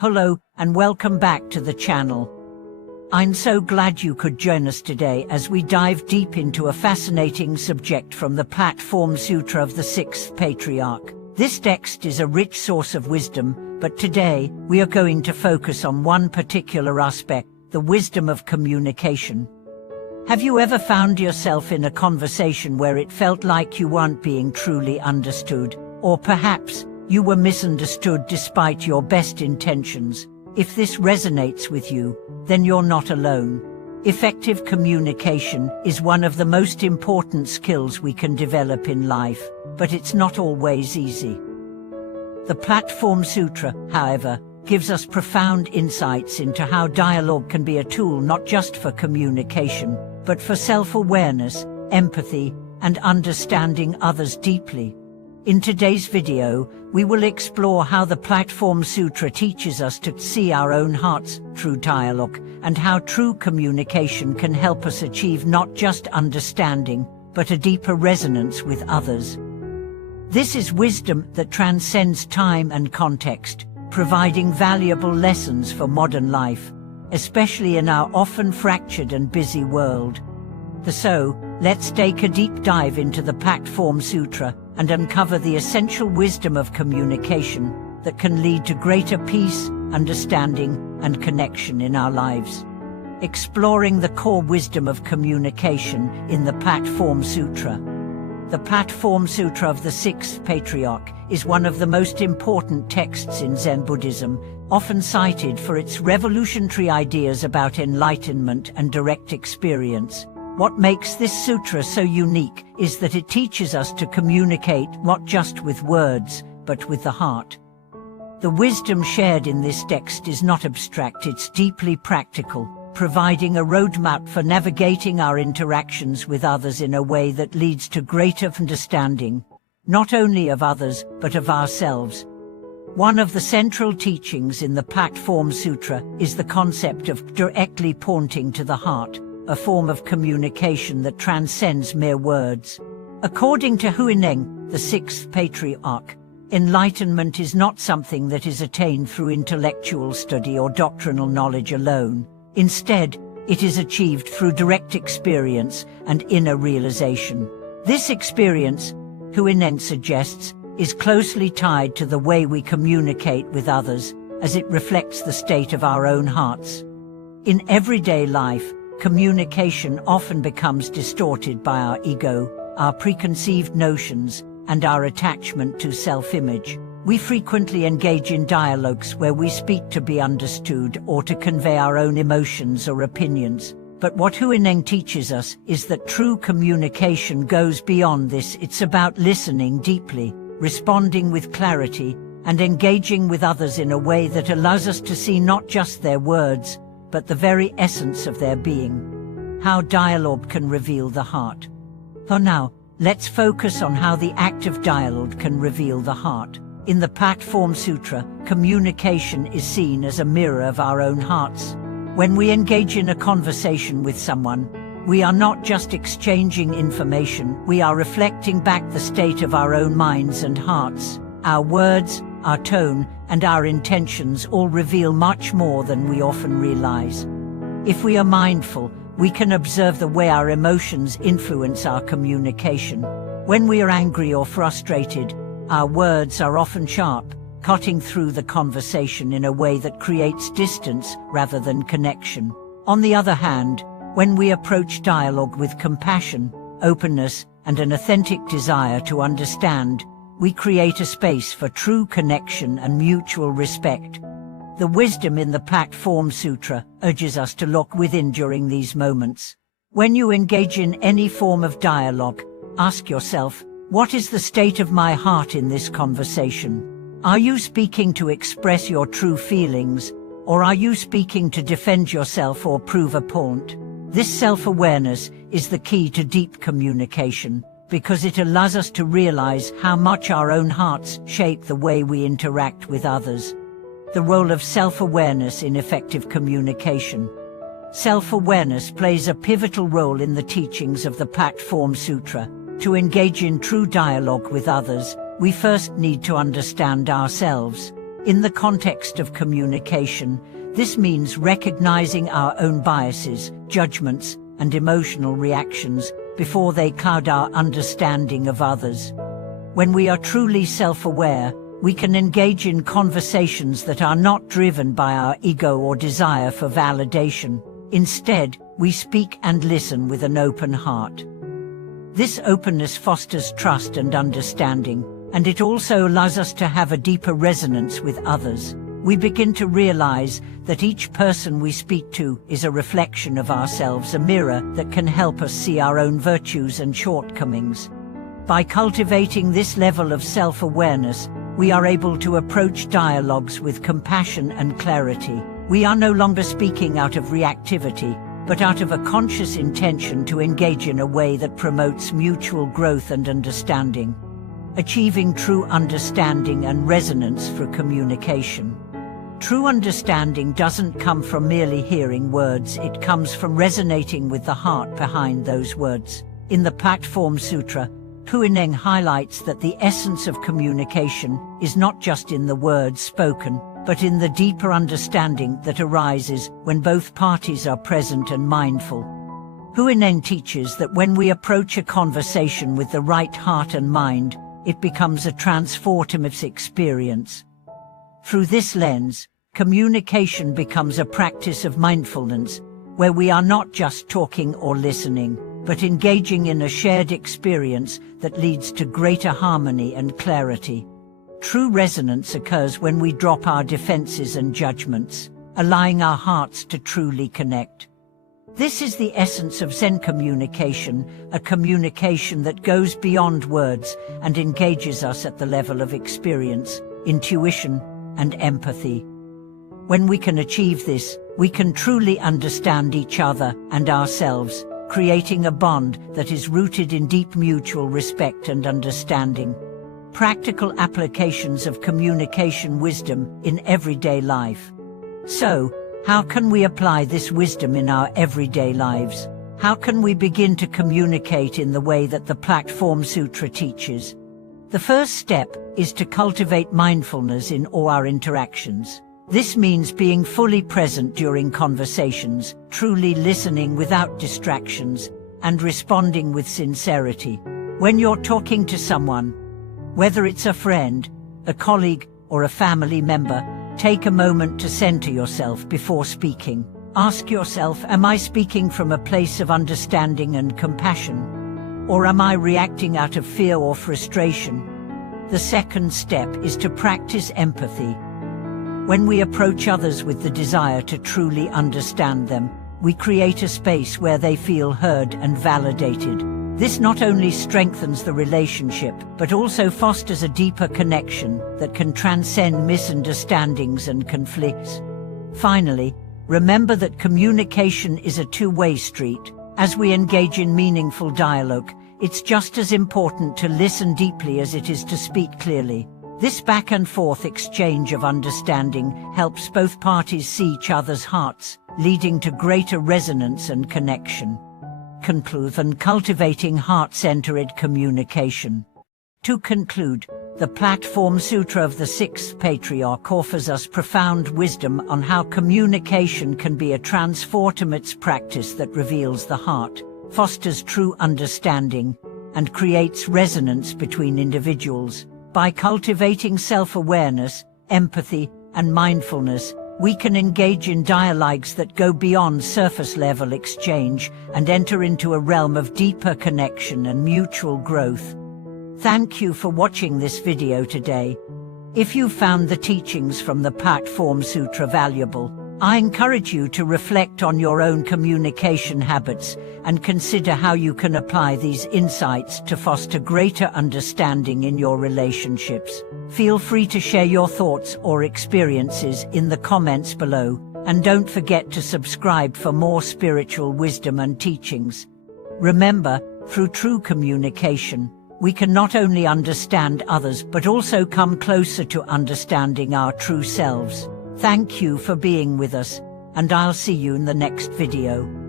Hello, and welcome back to the channel. I'm so glad you could join us today as we dive deep into a fascinating subject from the Platform Sutra of the Sixth Patriarch. This text is a rich source of wisdom, but today we are going to focus on one particular aspect, the wisdom of communication. Have you ever found yourself in a conversation where it felt like you weren't being truly understood, or perhaps you were misunderstood despite your best intentions? If this resonates with you, then you're not alone. Effective communication is one of the most important skills we can develop in life, but it's not always easy. The Platform Sutra, however, gives us profound insights into how dialogue can be a tool not just for communication, but for self-awareness, empathy, and understanding others deeply. In today's video, we will explore how the Platform Sutra teaches us to see our own hearts through dialogue, and how true communication can help us achieve not just understanding, but a deeper resonance with others. This is wisdom that transcends time and context, providing valuable lessons for modern life, especially in our often fractured and busy world. So, let's take a deep dive into the Platform Sutra and uncover the essential wisdom of communication that can lead to greater peace, understanding, and connection in our lives. Exploring the core wisdom of communication in the Platform Sutra. The Platform Sutra of the Sixth Patriarch is one of the most important texts in Zen Buddhism, often cited for its revolutionary ideas about enlightenment and direct experience. What makes this sutra so unique is that it teaches us to communicate not just with words, but with the heart. The wisdom shared in this text is not abstract, it's deeply practical, providing a roadmap for navigating our interactions with others in a way that leads to greater understanding, not only of others, but of ourselves. One of the central teachings in the Platform Sutra is the concept of directly pointing to the heart, a form of communication that transcends mere words. According to Huineng, the Sixth Patriarch, enlightenment is not something that is attained through intellectual study or doctrinal knowledge alone. Instead, it is achieved through direct experience and inner realization. This experience, Huineng suggests, is closely tied to the way we communicate with others, as it reflects the state of our own hearts. In everyday life, communication often becomes distorted by our ego, our preconceived notions, and our attachment to self-image. We frequently engage in dialogues where we speak to be understood or to convey our own emotions or opinions. But what Huineng teaches us is that true communication goes beyond this. It's about listening deeply, responding with clarity, and engaging with others in a way that allows us to see not just their words, but the very essence of their being. How dialogue can reveal the heart. Now, let's focus on how the act of dialogue can reveal the heart. In the Platform Sutra, communication is seen as a mirror of our own hearts. When we engage in a conversation with someone, we are not just exchanging information, we are reflecting back the state of our own minds and hearts. Our words, our tone, and our intentions all reveal much more than we often realize. If we are mindful, we can observe the way our emotions influence our communication. When we are angry or frustrated, our words are often sharp, cutting through the conversation in a way that creates distance rather than connection. On the other hand, when we approach dialogue with compassion, openness, and an authentic desire to understand, we create a space for true connection and mutual respect. The wisdom in the Platform Sutra urges us to look within during these moments. When you engage in any form of dialogue, ask yourself, what is the state of my heart in this conversation? Are you speaking to express your true feelings, or are you speaking to defend yourself or prove a point? This self-awareness is the key to deep communication, because it allows us to realize how much our own hearts shape the way we interact with others. The role of self-awareness in effective communication. Self-awareness plays a pivotal role in the teachings of the Platform Sutra. To engage in true dialogue with others, we first need to understand ourselves. In the context of communication, this means recognizing our own biases, judgments, and emotional reactions before they cloud our understanding of others. When we are truly self-aware, we can engage in conversations that are not driven by our ego or desire for validation. Instead, we speak and listen with an open heart. This openness fosters trust and understanding, and it also allows us to have a deeper resonance with others. We begin to realize that each person we speak to is a reflection of ourselves, a mirror that can help us see our own virtues and shortcomings. By cultivating this level of self-awareness, we are able to approach dialogues with compassion and clarity. We are no longer speaking out of reactivity, but out of a conscious intention to engage in a way that promotes mutual growth and understanding, achieving true understanding and resonance for communication. True understanding doesn't come from merely hearing words, it comes from resonating with the heart behind those words. In the Platform Sutra, Huineng highlights that the essence of communication is not just in the words spoken, but in the deeper understanding that arises when both parties are present and mindful. Huineng teaches that when we approach a conversation with the right heart and mind, it becomes a transformative experience. Through this lens, communication becomes a practice of mindfulness, where we are not just talking or listening, but engaging in a shared experience that leads to greater harmony and clarity. True resonance occurs when we drop our defenses and judgments, allowing our hearts to truly connect. This is the essence of Zen communication, a communication that goes beyond words and engages us at the level of experience, intuition, and empathy. When we can achieve this, we can truly understand each other and ourselves, creating a bond that is rooted in deep mutual respect and understanding. Practical applications of communication wisdom in everyday life. So, how can we apply this wisdom in our everyday lives? How can we begin to communicate in the way that the Platform Sutra teaches? The first step is to cultivate mindfulness in all our interactions. This means being fully present during conversations, truly listening without distractions, and responding with sincerity. When you're talking to someone, whether it's a friend, a colleague, or a family member, take a moment to center yourself before speaking. Ask yourself, am I speaking from a place of understanding and compassion? Or am I reacting out of fear or frustration? The second step is to practice empathy. When we approach others with the desire to truly understand them, we create a space where they feel heard and validated. This not only strengthens the relationship, but also fosters a deeper connection that can transcend misunderstandings and conflicts. Finally, remember that communication is a two-way street. As we engage in meaningful dialogue, it's just as important to listen deeply as it is to speak clearly. This back-and-forth exchange of understanding helps both parties see each other's hearts, leading to greater resonance and connection. Conclude and cultivating heart-centered communication. To conclude, the Platform Sutra of the Sixth Patriarch offers us profound wisdom on how communication can be a transformative practice that reveals the heart, fosters true understanding, and creates resonance between individuals. By cultivating self-awareness, empathy, and mindfulness, we can engage in dialogues that go beyond surface-level exchange and enter into a realm of deeper connection and mutual growth. Thank you for watching this video today. If you found the teachings from the Platform Sutra valuable, I encourage you to reflect on your own communication habits and consider how you can apply these insights to foster greater understanding in your relationships. Feel free to share your thoughts or experiences in the comments below, and don't forget to subscribe for more spiritual wisdom and teachings. Remember, through true communication, we can not only understand others but also come closer to understanding our true selves. Thank you for being with us, and I'll see you in the next video.